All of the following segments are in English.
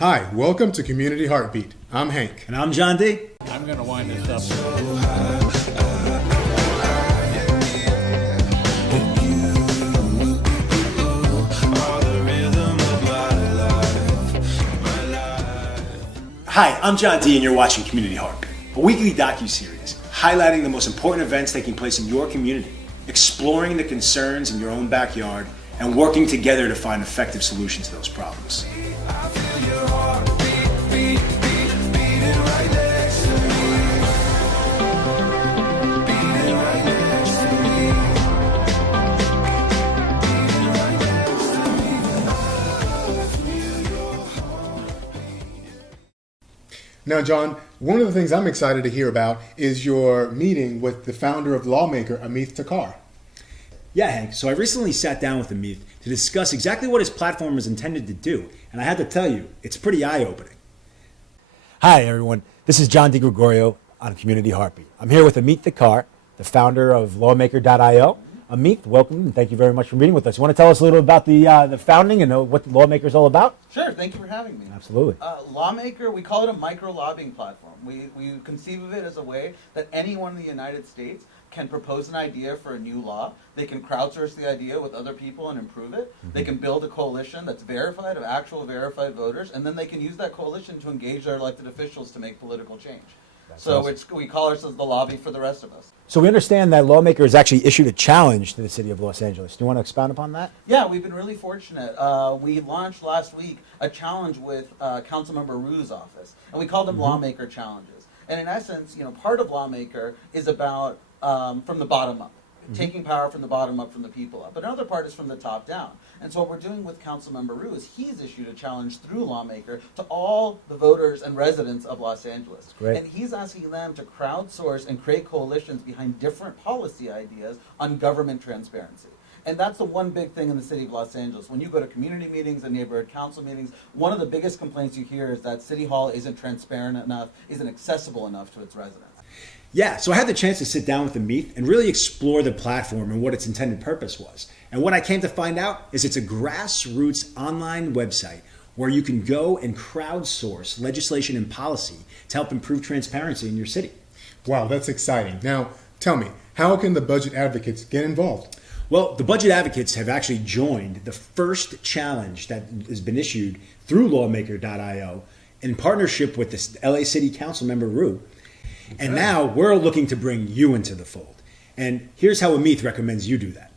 Hi, welcome to Community Heartbeat. I'm Hank. And I'm John D. I'm going to wind this up. Hi, I'm John D. and you're watching Community Heartbeat, a weekly docuseries highlighting the most important events taking place in your community, exploring the concerns in your own backyard, and working together to find effective solutions to those problems. Now, John, one of the things I'm excited to hear about is your meeting with the founder of Lawmaker, Amit Thakkar. Yeah, Hank. So I recently sat down with Amit to discuss exactly what his platform is intended to do. And I had to tell you, it's pretty eye-opening. Hi, everyone. This is John DiGregorio on Community Heartbeat. I'm here with Amit Thakkar, the founder of Lawmaker.io. Amit, welcome, and thank you very much for meeting with us. You want to tell us a little about the founding and what Lawmaker is all about? Sure, thank you for having me. Absolutely. Lawmaker, we call it a micro-lobbying platform. We conceive of it as a way that anyone in the United States can propose an idea for a new law. They can crowdsource the idea with other people and improve it. Mm-hmm. They can build a coalition that's verified, of actual verified voters, and then they can use that coalition to engage their elected officials to make political change. So we call ourselves the lobby for the rest of us. So we understand that Lawmaker has actually issued a challenge to the city of Los Angeles. Do you want to expound upon that? Yeah, we've been really fortunate. We launched last week a challenge with Councilmember Rue's office, and we called them Lawmaker challenges. And in essence, part of Lawmaker is about from the bottom up, taking power from the bottom up, from the people up. But another part is from the top down. And so what we're doing with Councilmember Rue is he's issued a challenge through Lawmaker to all the voters and residents of Los Angeles. Great. And he's asking them to crowdsource and create coalitions behind different policy ideas on government transparency. And that's the one big thing in the city of Los Angeles. When you go to community meetings and neighborhood council meetings, one of the biggest complaints you hear is that City Hall isn't transparent enough, isn't accessible enough to its residents. Yeah, so I had the chance to sit down with Amit and really explore the platform and what its intended purpose was. And what I came to find out is it's a grassroots online website where you can go and crowdsource legislation and policy to help improve transparency in your city. Wow, that's exciting. Now, tell me, how can the budget advocates get involved? Well, the budget advocates have actually joined the first challenge that has been issued through Lawmaker.io in partnership with the LA City Council member Rue. And now we're looking to bring you into the fold. And here's how Amit recommends you do that.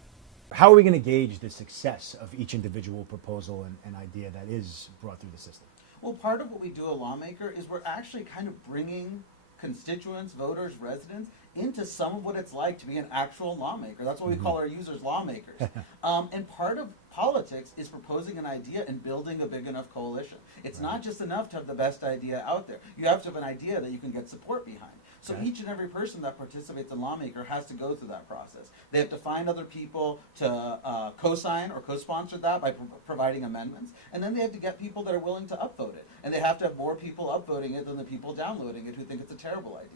How are we going to gauge the success of each individual proposal and idea that is brought through the system? Well, part of what we do at Lawmaker is we're actually kind of bringing constituents, voters, residents into some of what it's like to be an actual lawmaker. That's why we call our users lawmakers. And part of politics is proposing an idea and building a big enough coalition. It's not just enough to have the best idea out there. You have to have an idea that you can get support behind. So each and every person that participates in Lawmaker has to go through that process. They have to find other people to co-sign or co-sponsor that by providing amendments. And then they have to get people that are willing to upvote it. And they have to have more people upvoting it than the people downloading it who think it's a terrible idea.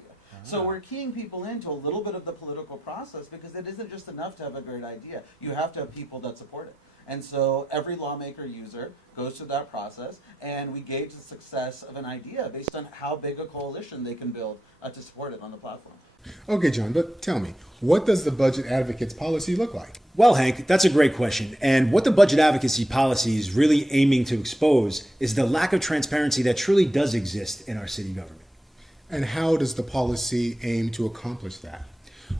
So we're keying people into a little bit of the political process because it isn't just enough to have a great idea. You have to have people that support it. And so every Lawmaker user goes through that process, and we gauge the success of an idea based on how big a coalition they can build to support it on the platform. Okay, John, but tell me, what does the budget advocates policy look like? Well, Hank, that's a great question. And what the budget advocacy policy is really aiming to expose is the lack of transparency that truly does exist in our city government. And how does the policy aim to accomplish that?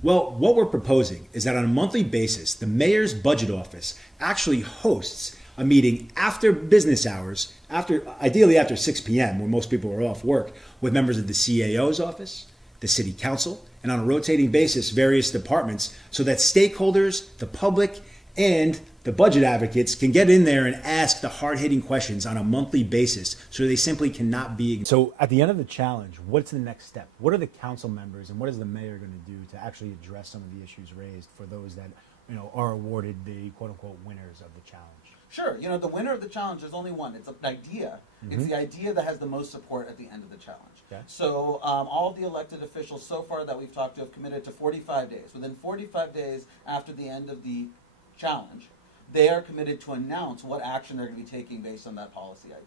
Well, what we're proposing is that on a monthly basis, the mayor's budget office actually hosts a meeting after business hours, ideally after 6 p.m., when most people are off work, with members of the CAO's office, the city council, and on a rotating basis, various departments, so that stakeholders, the public, and the budget advocates can get in there and ask the hard-hitting questions on a monthly basis, so they simply cannot be ignored. So at the end of the challenge, what's the next step? What are the council members and what is the mayor going to do to actually address some of the issues raised for those that are awarded the quote-unquote winners of the challenge? Sure. The winner of the challenge is only one. It's an idea. It's the idea that has the most support at the end of the challenge. Okay. So all of the elected officials so far that we've talked to have committed to 45 days. Within 45 days after the end of the challenge, they are committed to announce what action they're going to be taking based on that policy idea.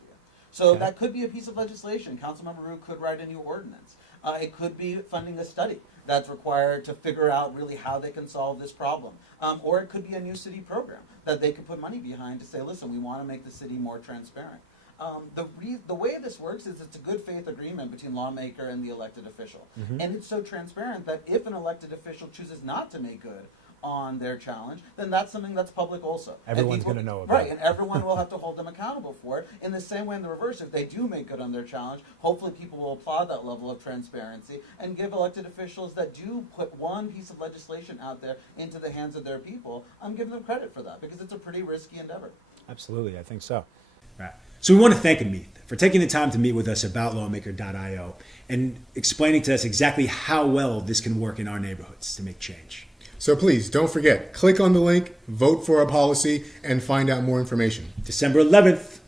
So Okay. that could be a piece of legislation. Councilmember Rue could write a new ordinance. It could be funding a study that's required to figure out really how they can solve this problem. Or it could be a new city program that they could put money behind to say, listen, we want to make the city more transparent. The way this works is it's a good faith agreement between lawmaker and the elected official. And it's so transparent that if an elected official chooses not to make good on their challenge, then that's something that's public also. Everyone's going to know about Right, it. and everyone will have to hold them accountable for it. In the same way, in the reverse, if they do make good on their challenge, hopefully people will applaud that level of transparency and give elected officials that do put one piece of legislation out there into the hands of their people, give them credit for that, because it's a pretty risky endeavor. Absolutely, I think so. Right. So we want to thank Amit for taking the time to meet with us about lawmaker.io and explaining to us exactly how well this can work in our neighborhoods to make change. So please don't forget, click on the link, vote for a policy, and find out more information. December 11th,